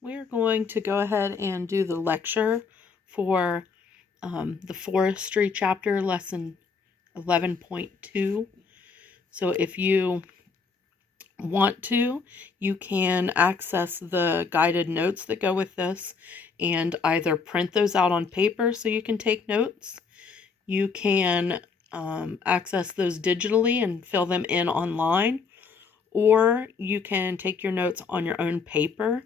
We're going to go ahead and do the lecture for the forestry chapter, lesson 11.2. So if you want to, you can access the guided notes that go with this and either print those out on paper so you can take notes. You can access those digitally and fill them in online, or you can take your notes on your own paper.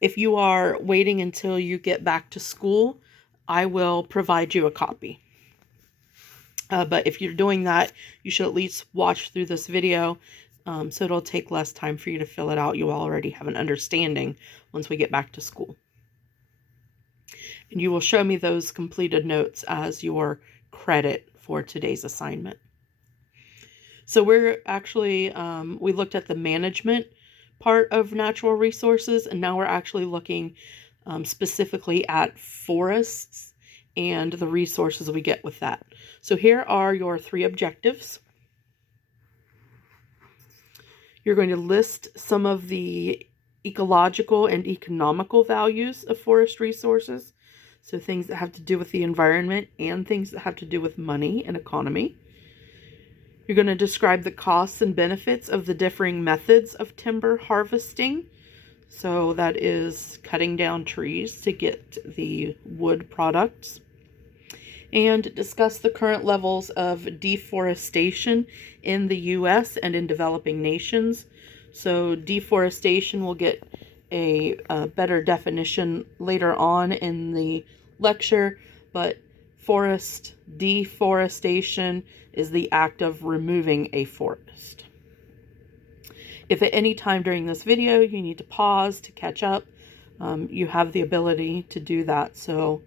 If you are waiting until you get back to school, I will provide you a copy. But if you're doing that, you should at least watch through this video, so it'll take less time for you to fill it out. You'll already have an understanding once we get back to school. And you will show me those completed notes as your credit for today's assignment. So we're actually, we looked at the management part of natural resources, and now we're actually looking specifically at forests and the resources we get with that. So here are your 3 objectives. You're going to list some of the ecological and economical values of forest resources. So things that have to do with the environment and things that have to do with money and economy. You're going to describe the costs and benefits of the differing methods of timber harvesting. So that is cutting down trees to get the wood products. And discuss the current levels of deforestation in the U.S. and in developing nations. So deforestation will get a better definition later on in the lecture, but forest deforestation is the act of removing a forest. If at any time during this video you need to pause to catch up, you have the ability to do that. So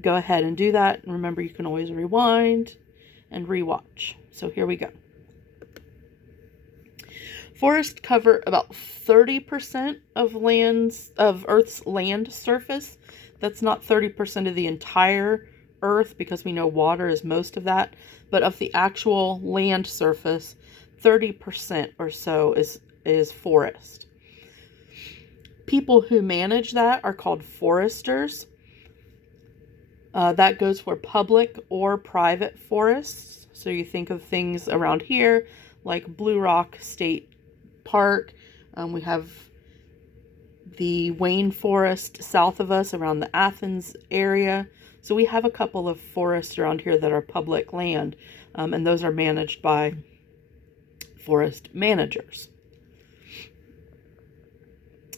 go ahead and do that. And remember, you can always rewind and rewatch. So here we go. Forests cover about 30% of Earth's land surface. That's not 30% of the entire Earth, because we know water is most of that, but of the actual land surface, 30% or so is forest. People who manage that are called foresters. That goes for public or private forests. So you think of things around here like Blue Rock State Park. We have the Wayne Forest south of us around the Athens area. So we have a couple of forests around here that are public land, and those are managed by forest managers.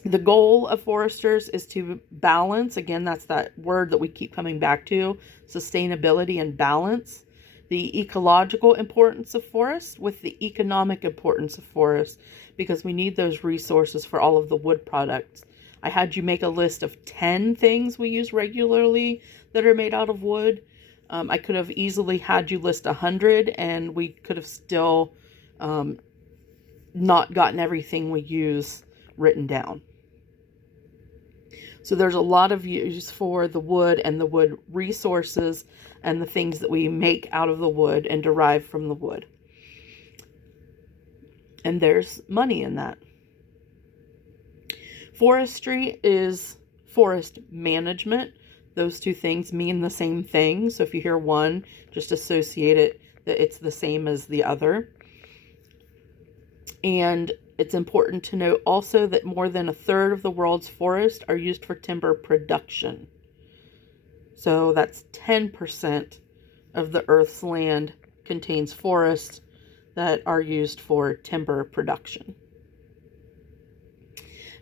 The goal of foresters is to balance, again, that's that word that we keep coming back to, sustainability and balance, the ecological importance of forests with the economic importance of forests, because we need those resources for all of the wood products. I had you make a list of 10 things we use regularly that are made out of wood. I could have easily had you list 100, and we could have still not gotten everything we use written down. So there's a lot of use for the wood and the wood resources and the things that we make out of the wood and derive from the wood. And there's money in that. Forestry is forest management. Those two things mean the same thing. So if you hear one, just associate it that it's the same as the other. And it's important to note also that more than 1/3 of the world's forests are used for timber production. So that's 10% of the Earth's land contains forests that are used for timber production.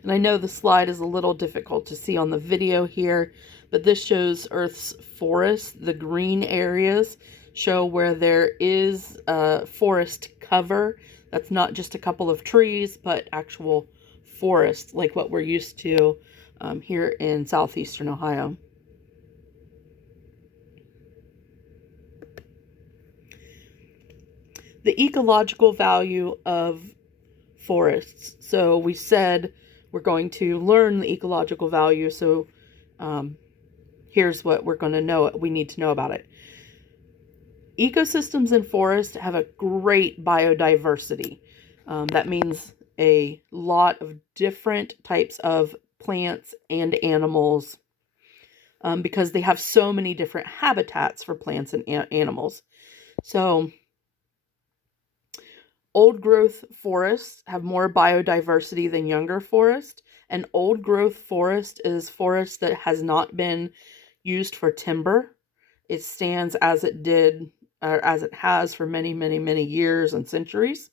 And I know the slide is a little difficult to see on the video here, but this shows Earth's forests. The green areas show where there is forest cover. That's not just a couple of trees, but actual forest, like what we're used to here in southeastern Ohio. The ecological value of forests. So we said we're going to learn the ecological value. So here's what we're going to know. We need to know about it. Ecosystems in forests have a great biodiversity. That means a lot of different types of plants and animals because they have so many different habitats for plants and animals. So old growth forests have more biodiversity than younger forest. An old growth forest is forest that has not been used for timber. It stands as it did, or as it has for many, many, many years and centuries.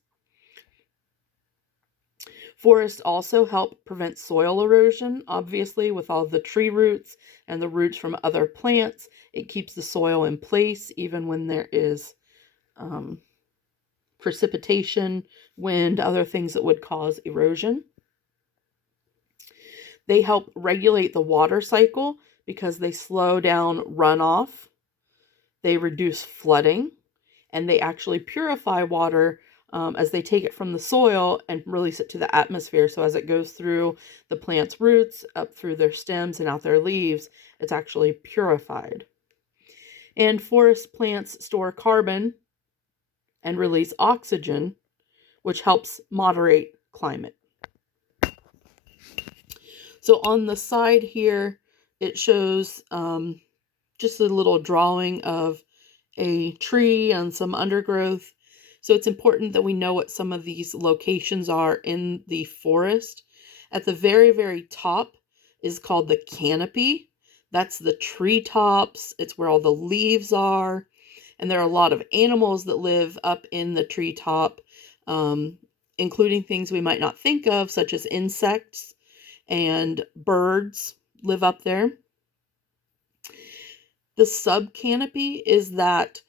Forests also help prevent soil erosion, obviously, with all the tree roots and the roots from other plants. It keeps the soil in place even when there is precipitation, wind, other things that would cause erosion. They help regulate the water cycle because they slow down runoff. They reduce flooding, and they actually purify water as they take it from the soil and release it to the atmosphere. So as it goes through the plant's roots, up through their stems and out their leaves, it's actually purified. And forest plants store carbon and release oxygen, which helps moderate climate. So on the side here, it shows just a little drawing of a tree and some undergrowth. So it's important that we know what some of these locations are in the forest. At the very, very top is called the canopy. That's the treetops. It's where all the leaves are. And there are a lot of animals that live up in the treetop, including things we might not think of, such as insects and birds live up there. The subcanopy is that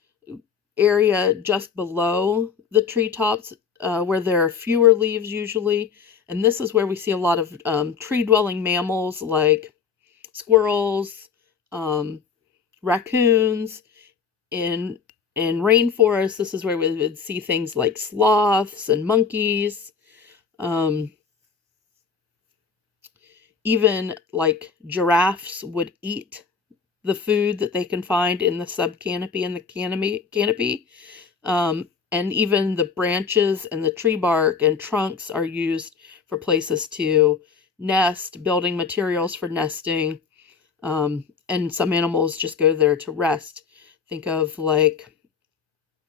area just below the treetops where there are fewer leaves usually. And this is where we see a lot of tree-dwelling mammals like squirrels, raccoons. In rainforests, this is where we would see things like sloths and monkeys. Even like giraffes would eat the food that they can find in the subcanopy and the canopy. And even the branches and the tree bark and trunks are used for places to nest, building materials for nesting. And some animals just go there to rest. Think of like,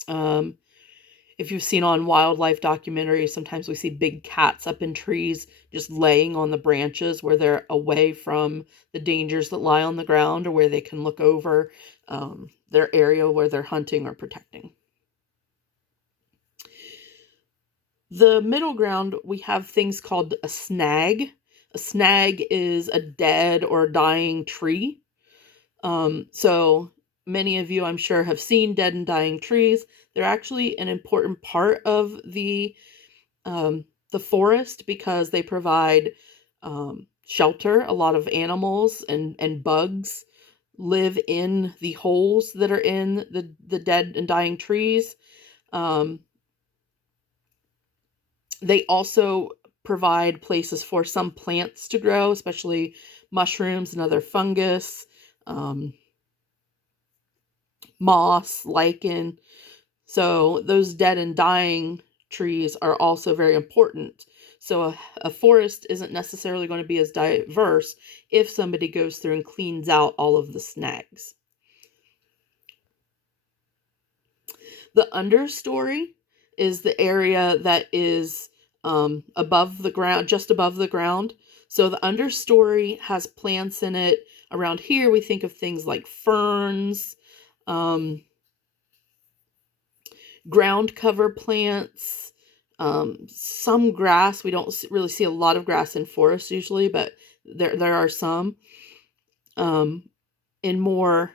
if you've seen on wildlife documentaries, sometimes we see big cats up in trees just laying on the branches where they're away from the dangers that lie on the ground, or where they can look over their area where they're hunting or protecting. The middle ground, we have things called a snag. A snag is a dead or dying tree. So many of you, I'm sure, have seen dead and dying trees. They're actually an important part of the forest because they provide shelter. A lot of animals and bugs live in the holes that are in the dead and dying trees. They also provide places for some plants to grow, especially mushrooms and other fungus, moss, lichen. So those dead and dying trees are also very important. So a forest isn't necessarily going to be as diverse if somebody goes through and cleans out all of the snags. The understory is the area that is above the ground, just above the ground. So the understory has plants in it. Around here, we think of things like ferns, ground cover plants, some grass. We don't really see a lot of grass in forests usually, but there are some. In more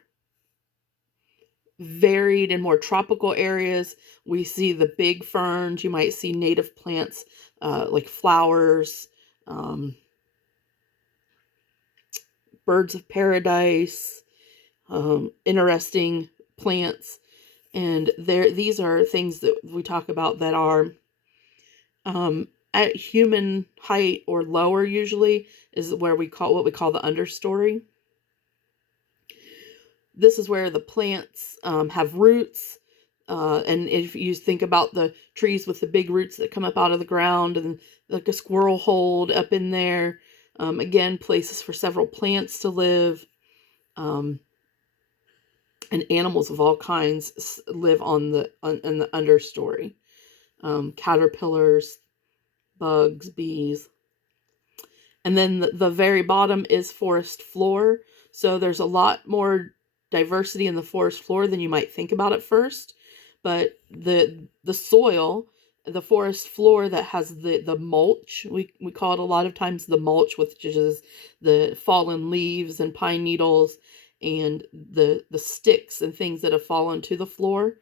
varied and more tropical areas, we see the big ferns. You might see native plants like flowers, birds of paradise, interesting plants. And these are things that we talk about that are at human height or lower usually, is where what we call the understory. This is where the plants have roots. And if you think about the trees with the big roots that come up out of the ground and like a squirrel hole up in there, Again, places for several plants to live, and animals of all kinds live in the understory. Caterpillars, bugs, bees. And then the very bottom is forest floor. So there's a lot more diversity in the forest floor than you might think about at first. But the soil, the forest floor that has the mulch, we call it a lot of times the mulch, which is the fallen leaves and pine needles and the sticks and things that have fallen to the floor.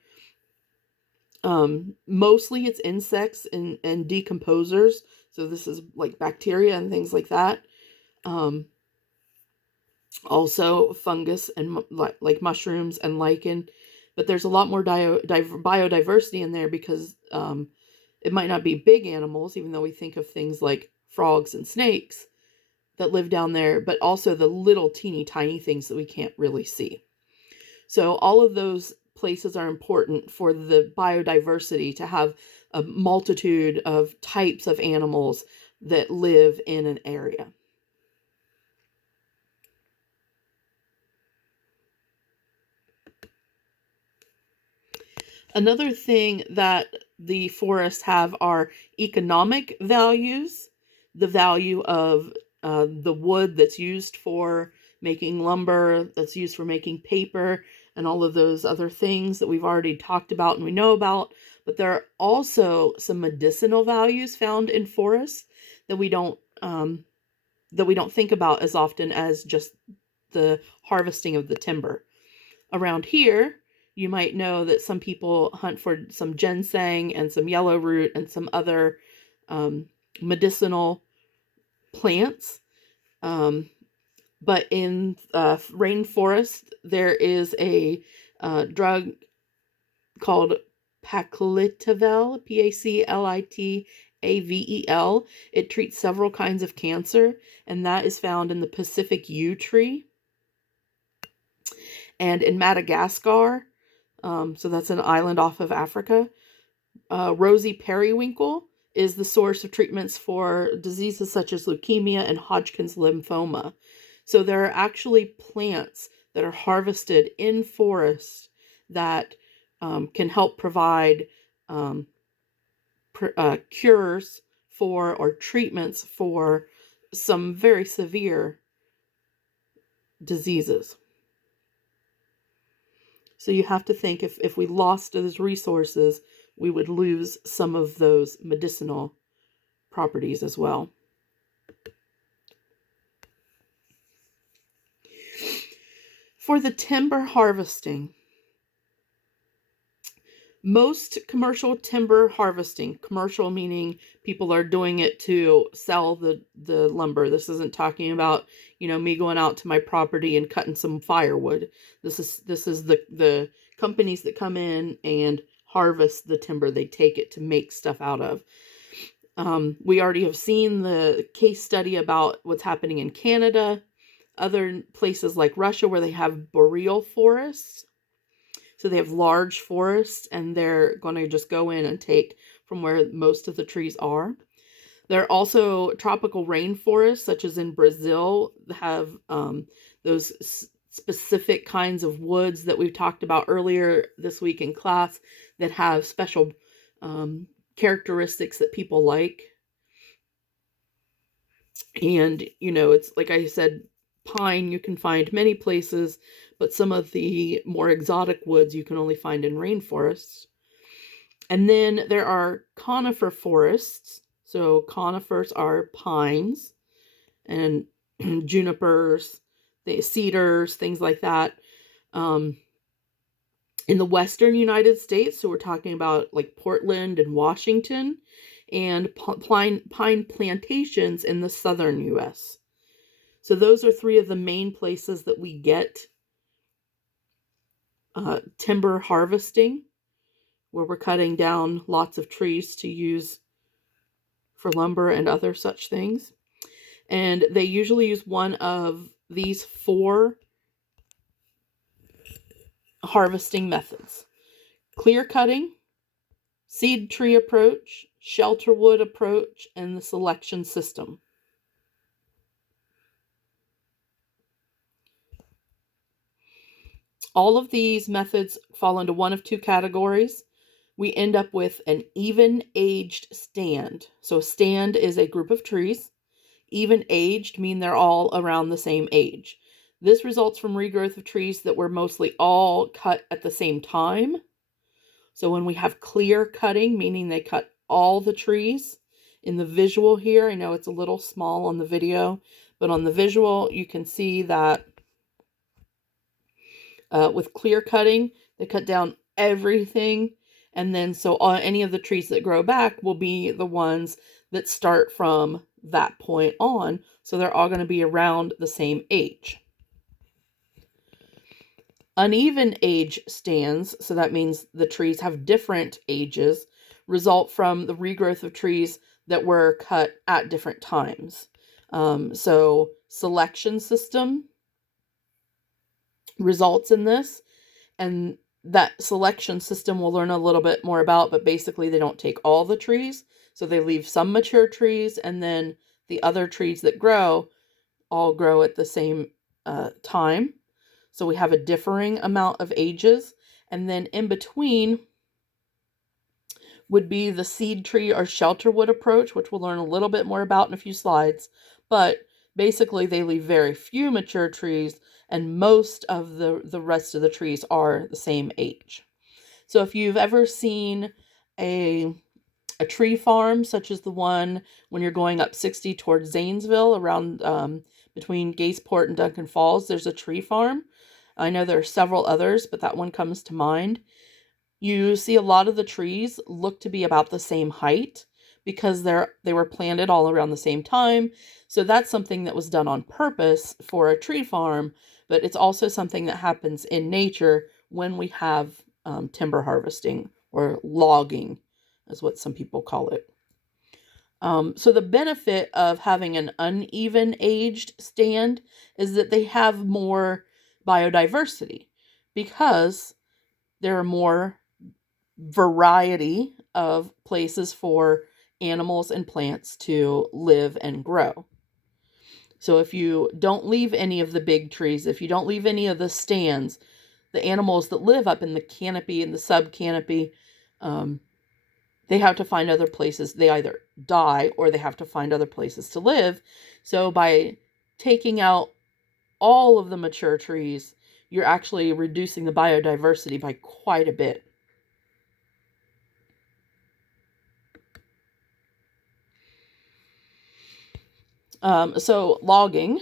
Mostly it's insects and decomposers. So this is like bacteria and things like that. Also fungus and like mushrooms and lichen. But there's a lot more biodiversity in there because it might not be big animals, even though we think of things like frogs and snakes that live down there, but also the little teeny tiny things that we can't really see. So all of those places are important for the biodiversity, to have a multitude of types of animals that live in an area. Another thing that the forests have are economic values, the value of the wood that's used for making lumber, that's used for making paper, and all of those other things that we've already talked about and we know about. But there are also some medicinal values found in forests that we don't think about as often as just the harvesting of the timber. Around here, you might know that some people hunt for some ginseng and some yellow root and some other medicinal plants. But in rainforest, there is a drug called Paclitavel, Paclitavel. It treats several kinds of cancer, and that is found in the Pacific yew tree. And in Madagascar, so that's an island off of Africa, rosy periwinkle is the source of treatments for diseases such as leukemia and Hodgkin's lymphoma. So there are actually plants that are harvested in forests that can help provide cures for or treatments for some very severe diseases. So you have to think, if we lost those resources, we would lose some of those medicinal properties as well. For the timber harvesting, most commercial timber harvesting, commercial meaning people are doing it to sell the lumber. This isn't talking about, me going out to my property and cutting some firewood. This is the companies that come in and harvest the timber. They take it to make stuff out of. We already have seen the case study about what's happening in Canada, other places like Russia where they have boreal forests. So they have large forests and they're going to just go in and take from where most of the trees are. There are also tropical rainforests, such as in Brazil, have those specific kinds of woods that we've talked about earlier this week in class that have special characteristics that people like. And, it's like I said, pine you can find many places, but some of the more exotic woods you can only find in rainforests. And then there are conifer forests. So conifers are pines and junipers, cedars, things like that. In the western United States, so we're talking about like Portland and Washington, and pine plantations in the southern U.S. So those are three of the main places that we get timber harvesting, where we're cutting down lots of trees to use for lumber and other such things. And they usually use one of these 4 harvesting methods: clear cutting, seed tree approach, shelter wood approach, and the selection system. All of these methods fall into one of two categories. We end up with an even-aged stand. So a stand is a group of trees. Even-aged mean they're all around the same age. This results from regrowth of trees that were mostly all cut at the same time. So when we have clear cutting, meaning they cut all the trees, in the visual here, I know it's a little small on the video, but on the visual, you can see that with clear cutting, they cut down everything. And then so any of the trees that grow back will be the ones that start from that point on. So they're all going to be around the same age. Uneven age stands, so that means the trees have different ages, result from the regrowth of trees that were cut at different times. So selection system results in this, and that selection system we'll learn a little bit more about, but basically they don't take all the trees, so they leave some mature trees, and then the other trees that grow all grow at the same time. So we have a differing amount of ages, and then in between would be the seed tree or shelterwood approach, which we'll learn a little bit more about in a few slides. But basically they leave very few mature trees, and most of the rest of the trees are the same age. So if you've ever seen a tree farm, such as the one when you're going up 60 towards Zanesville, around between Gaysport and Duncan Falls, there's a tree farm. I know there are several others, but that one comes to mind. You see a lot of the trees look to be about the same height because they were planted all around the same time. So that's something that was done on purpose for a tree farm, but it's also something that happens in nature when we have timber harvesting, or logging is what some people call it. So the benefit of having an uneven aged stand is that they have more biodiversity because there are more variety of places for animals and plants to live and grow. So if you don't leave any of the big trees, if you don't leave any of the stands, the animals that live up in the canopy and the sub-canopy, they have to find other places. They either die or they have to find other places to live. So by taking out all of the mature trees, you're actually reducing the biodiversity by quite a bit. So logging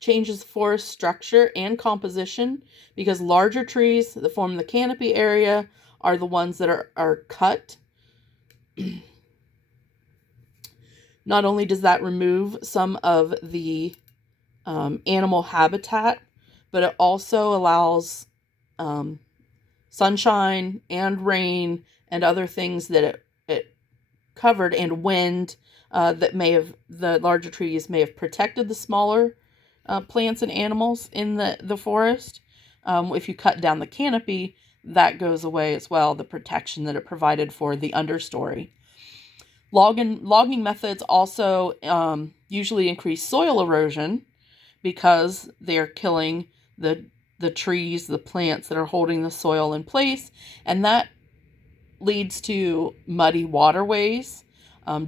changes forest structure and composition because larger trees that form the canopy area are the ones that are cut. Not only does that remove some of the animal habitat, but it also allows sunshine and rain and other things that it covered, and wind that the larger trees may have protected the smaller plants and animals in the forest. If you cut down the canopy, that goes away as well, the protection that it provided for the understory. Logging methods also usually increase soil erosion because they're killing the trees, the plants that are holding the soil in place, and that leads to muddy waterways,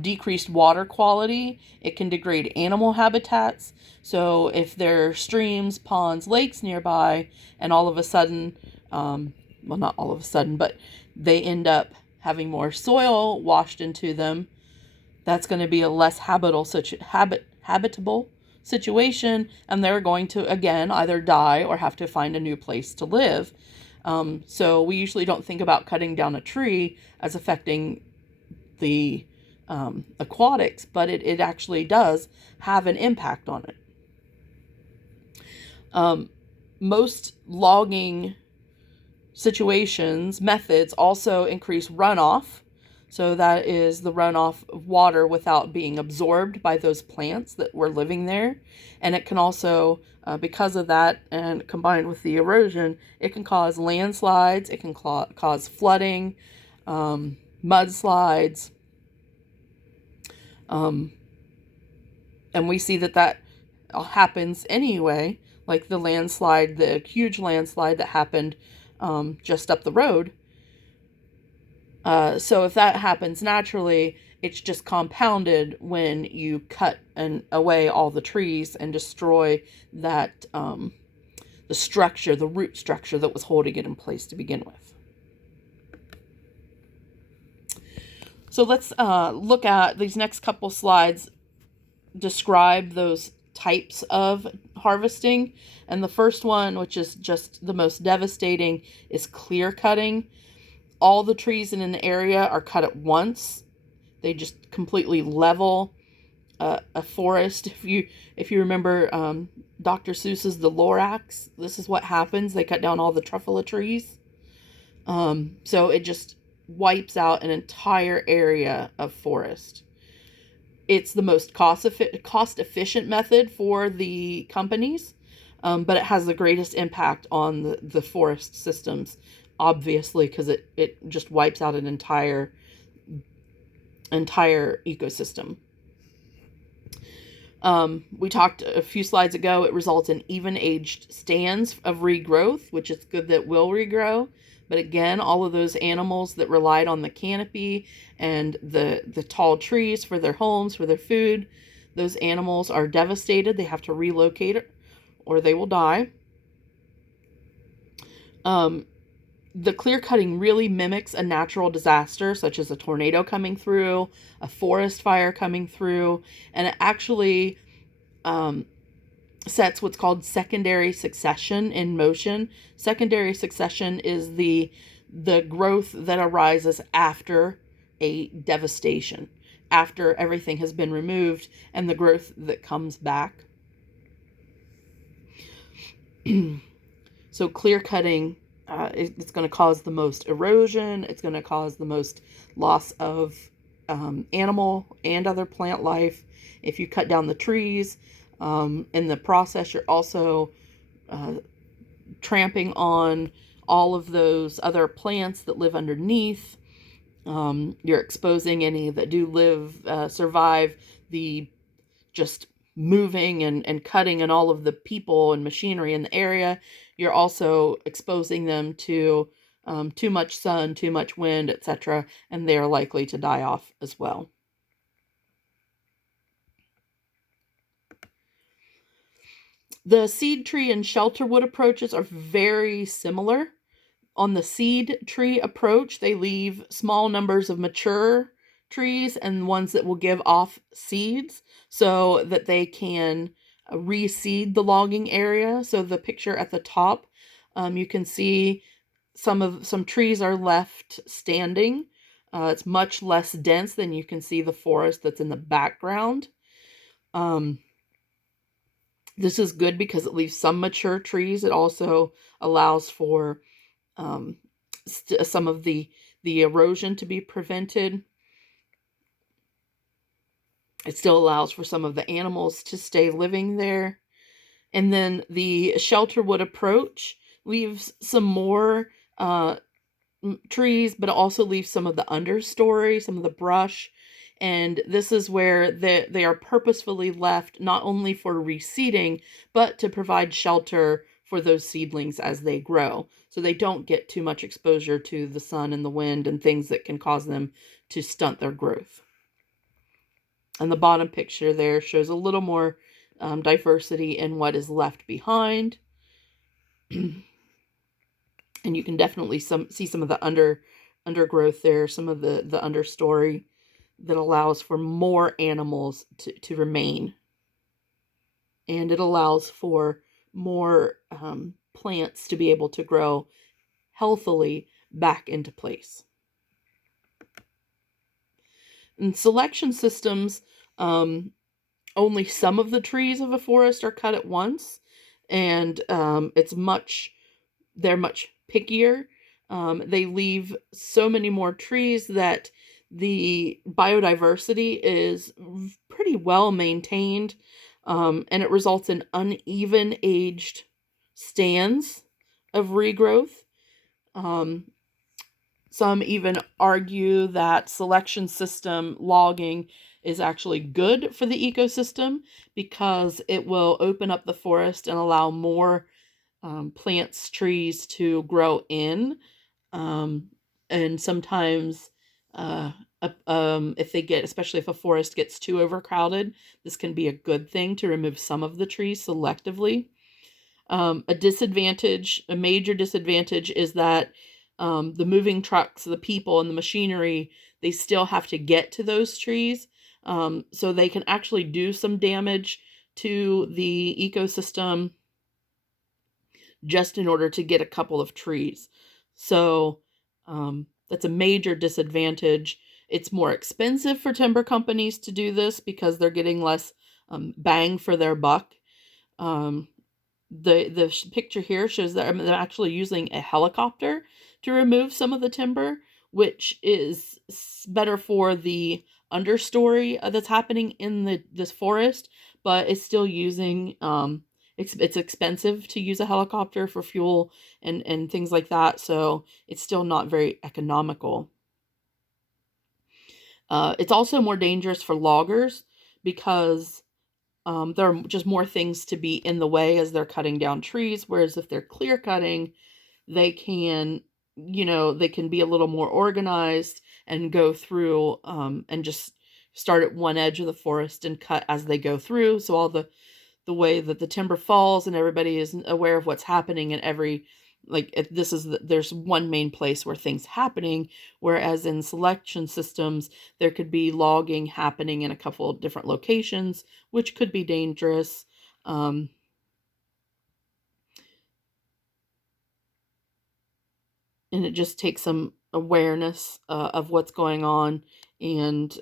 decreased water quality. It can degrade animal habitats. So if there are streams, ponds, lakes nearby, and all of a sudden, well, not all of a sudden, but they end up having more soil washed into them, that's going to be a less habitable situation, and they're going to, again, either die or have to find a new place to live. So we usually don't think about cutting down a tree as affecting the aquatics, but it actually does have an impact on it. Most logging methods also increase runoff. So that is the runoff of water without being absorbed by those plants that were living there. And it can also, because of that, and combined with the erosion, it can cause landslides, it can cause flooding, mudslides. And we see that happens anyway. like the landslide, the huge landslide that happened just up the road. So if that happens naturally, it's just compounded when you cut away all the trees and destroy that the structure, the root structure that was holding it in place to begin with. So let's look at these next couple slides, describe those types of harvesting. And the first one, which is just the most devastating, is clear cutting. All the trees in an area are cut at once. They just completely level a forest. If you remember Dr. Seuss's The Lorax, this is what happens. They cut down all the truffula trees. So it just wipes out an entire area of forest. It's the most cost efficient method for the companies, but it has the greatest impact on the forest systems, obviously, because it just wipes out an entire ecosystem. We talked a few slides ago, it results in even-aged stands of regrowth, which is good that will regrow. But again, all of those animals that relied on the canopy and the tall trees for their homes, for their food, those animals are devastated. They have to relocate or they will die. The clear cutting really mimics a natural disaster, such as a tornado coming through, a forest fire coming through, and it actually sets what's called secondary succession in motion. Secondary succession is the growth that arises after a devastation, after everything has been removed, and the growth that comes back. So clear cutting, it's going to cause the most erosion. It's going to cause the most loss of animal and other plant life. If you cut down the trees, in the process, you're also tramping on all of those other plants that live underneath. You're exposing any that do survive the just moving and cutting and all of the people and machinery in the area. You're also exposing them to too much sun, too much wind, etc., and they're likely to die off as well. The seed tree and shelterwood approaches are very similar. On the seed tree approach, they leave small numbers of mature trees and ones that will give off seeds so that they can reseed the logging area. So the picture at the top, you can see some trees are left standing. It's much less dense than you can see the forest that's in the background. This is good because it leaves some mature trees. It also allows for some of the erosion to be prevented. It still allows for some of the animals to stay living there. And then the shelterwood approach leaves some more trees, but it also leaves some of the understory, some of the brush. And this is where they are purposefully left not only for reseeding, but to provide shelter for those seedlings as they grow. So they don't get too much exposure to the sun and the wind and things that can cause them to stunt their growth. And the bottom picture there shows a little more diversity in what is left behind. And you can definitely see some of the undergrowth there, some of the understory that allows for more animals to remain. And it allows for more plants to be able to grow healthily back into place. In selection systems, only some of the trees of a forest are cut at once, and they're much pickier. They leave so many more trees that the biodiversity is pretty well maintained, and it results in uneven aged stands of regrowth. Some even argue that selection system logging is actually good for the ecosystem because it will open up the forest and allow more plants, trees to grow in. Um, and sometimes, uh, if they get, especially if a forest gets too overcrowded, this can be a good thing to remove some of the trees selectively. A major disadvantage is that the moving trucks, the people, and the machinery, they still have to get to those trees. So they can actually do some damage to the ecosystem just in order to get a couple of trees. So that's a major disadvantage. It's more expensive for timber companies to do this because they're getting less bang for their buck. Um, the picture here shows that they're actually using a helicopter to remove some of the timber, which is better for the understory that's happening in this forest, but it's still using it's expensive to use a helicopter for fuel and things like that, so it's still not very economical. It's also more dangerous for loggers because there are just more things to be in the way as they're cutting down trees. Whereas if they're clear cutting, they can, they can be a little more organized and go through and just start at one edge of the forest and cut as they go through. So all the way that the timber falls and everybody is aware of what's happening in every there's one main place where things happening, whereas in selection systems there could be logging happening in a couple of different locations, which could be dangerous. And it just takes some awareness of what's going on, and